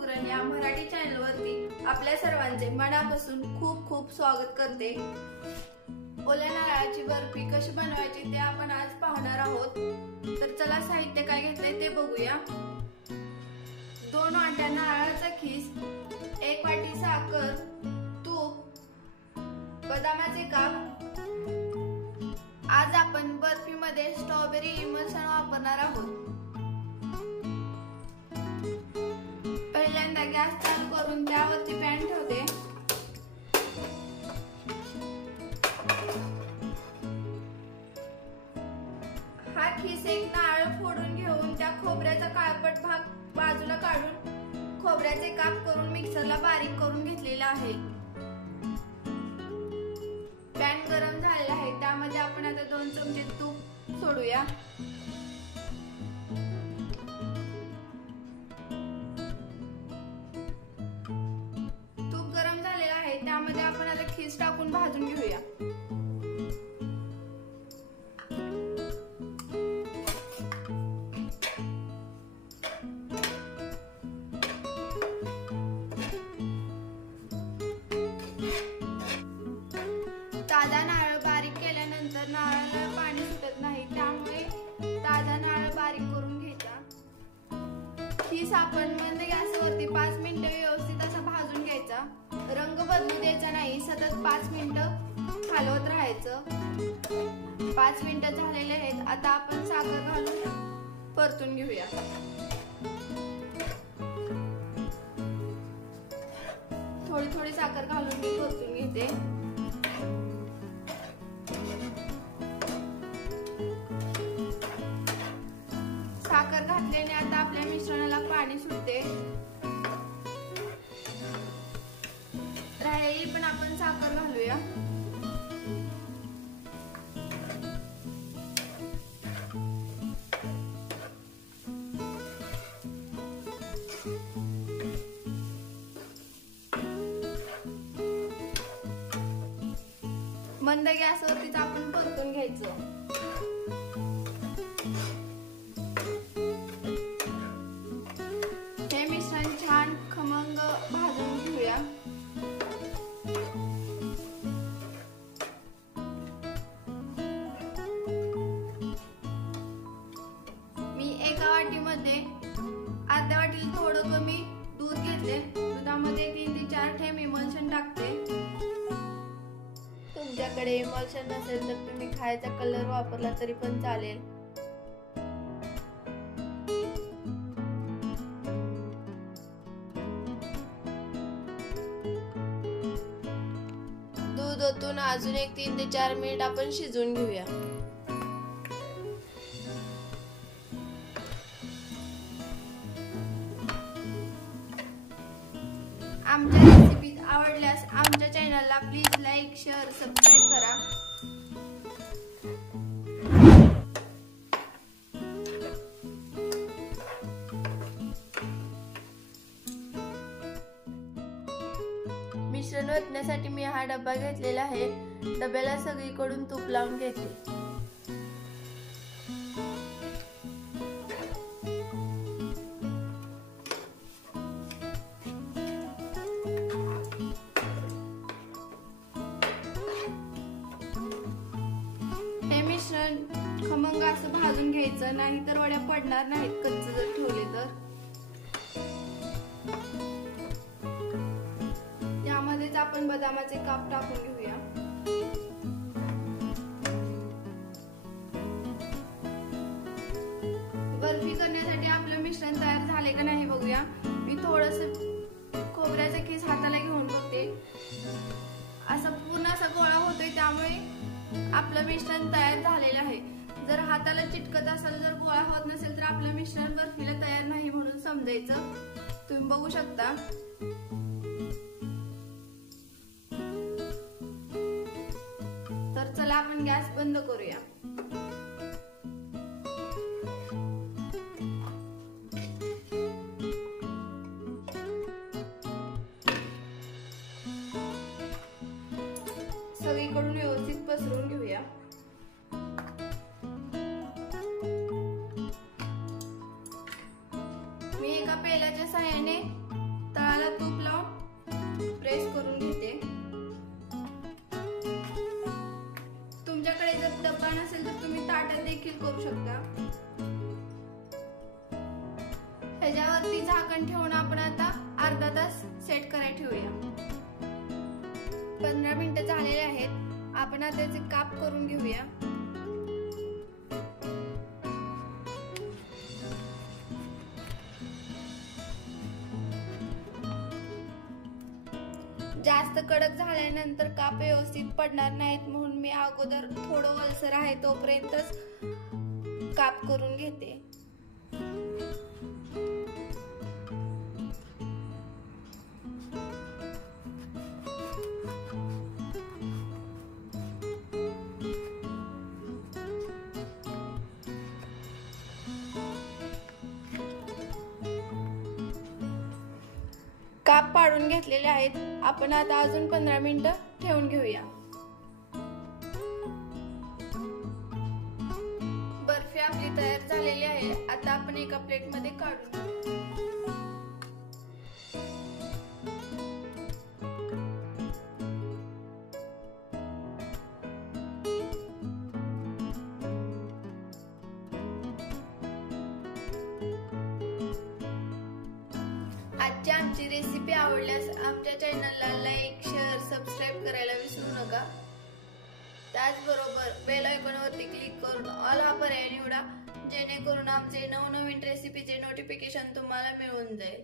सुगरण या मराठी चॅनलवरती आपल्या सर्वांचे मनापासून खूप खूप स्वागत करते। ओल्या नारळाची बर्फी कशी बनवायची ते आपण आज पाहणार आहोत। तर चला साहित्य काय घेतले ते बघूया। 2 वाट्या नारळाचा खीस, 1 वाटी साखर, तूप, बदामाचे काप। आज आपण बर्फी मध्ये स्ट्रॉबेरी इमल्शन वापरणार आहोत। पहिल्यांदा गॅस चालू करून त्यावरती पॅन ठेवते। हा खीस एक नारळ फोडून घेऊन त्या खोबऱ्याचा काळपट भाग बाजूला काढून खोबऱ्याचे काप करून मिक्सरला बारीक करून घेतलेला आहे। पॅन गरम झालेला आहे, त्यामध्ये आपण आता 2 चमचे तूप सोडूया। तूप गरम झालेला आहे, त्यामध्ये आपण आता खीस टाकून भाजून घेऊया। ताजा नारळ बारीक केल्यानंतर नारळाला पाणी सुटत नाही, त्यामुळे ताजा नारळ बारीक करून घ्यायचा। खीस आपण मंद गॅसवरती 5 मिनिटे व्यवस्थित असा भाजून घ्यायचा। रंग बदलू द्यायचा नाही, सतत 5 मिनिटं हलवत राहायचं। 5 मिनिटं झालेले आहेत, आता आपण साखर घालून परतून घेऊया। थोडी थोडी साखर घालून मी परतून घेते। साखर घातल्याने आता आपल्या मिश्रणाला पाणी सुटते। राहिलेली पण आपण साखर घालूया। मंद गॅसवरतीच आपण परतून घ्यायचं। हे मिश्रण छान खमंग भाजून घेऊया। मी एका वाटीमध्ये अर्ध्या वाटीला थोडं कमी दूध घेतले। दुधामध्ये 3 ते 4 थेंब इमल्शन टाकते। तुमच्याकडे इमल्शन नसेल तर तुम्ही खायचा कलर वापरला तरी पण चालेल। दूध ओतून अजून एक 3 ते 4 मिनिट आपण शिजवून घेऊया। आमच्या रेसिपी आवडल्यास आमच्या चॅनलला प्लीज लाईक, शेअर, सबस्क्राईब करा। मिश्रण ओतण्यासाठी मी हा डब्बा घेतलेला आहे। डब्याला सगळीकडून तूप लावून घेते। हे मिश्रण खमंग असं भाजून घ्यायचं, नाही तर वड्या पडणार नाहीत कच्चे जर ठेवले तर। त्यामध्येच आपण बदामाचे काप टाकून घेऊया। बर्फी करण्यासाठी आपलं मिश्रण तयार झाले का नाही बघूया। मी थोडंसं खोबऱ्याचा खीस हाताला घेऊन बघते। असं पूर्ण असा गोळा होतोय, त्यामुळे आपलं मिश्रण तयार झालेलं आहे। जर हाताला चिटकत असेल, जर गोळा होत नसेल तर आपलं मिश्रण बर्फीला तयार नाही म्हणून समजायचं। तुम्ही बघू शकता। तर चला आपण गॅस बंद करूया। सगळीकडून व्यवस्थित पसरवून घेऊया। मी एका पेल्याच्या सहाय्याने तूप लावून प्रेस करून घेते. तुमच्याकडे जर डब्बा नसेल तर तुम्ही ताटात देखील करू शकता. ह्याच्यावरती झाकण ठेवून आपण आता अर्धा तास सेट करायला ठेवूया. 15 मिनिटं झालेले आहेत. आपण आता त्याचे काप करून घेऊया. जास्त कडक झाल्यानंतर काप व्यवस्थित पडणार नाहीत म्हणून मी अगोदर थोडं ओलसर आहे तोपर्यंतच काप करून घेते. काप पाडून घेतलेले आहेत. आपण आता अजून 15 मिनिटं ठेवून घेऊया. बर्फी आपली तयार झालेली आहे. आता आपण एका प्लेटमध्ये काढून आजची आमची रेसिपी आवडल्यास आमच्या चॅनलला लाईक, शेअर, सबस्क्राईब करायला विसरू नका. त्याचबरोबर बेल आयकॉनवरती क्लिक करून ऑल हा पर्याय निवडा, जेणेकरून आमचे नवनवीन रेसिपीचे नोटिफिकेशन तुम्हाला मिळून जाईल.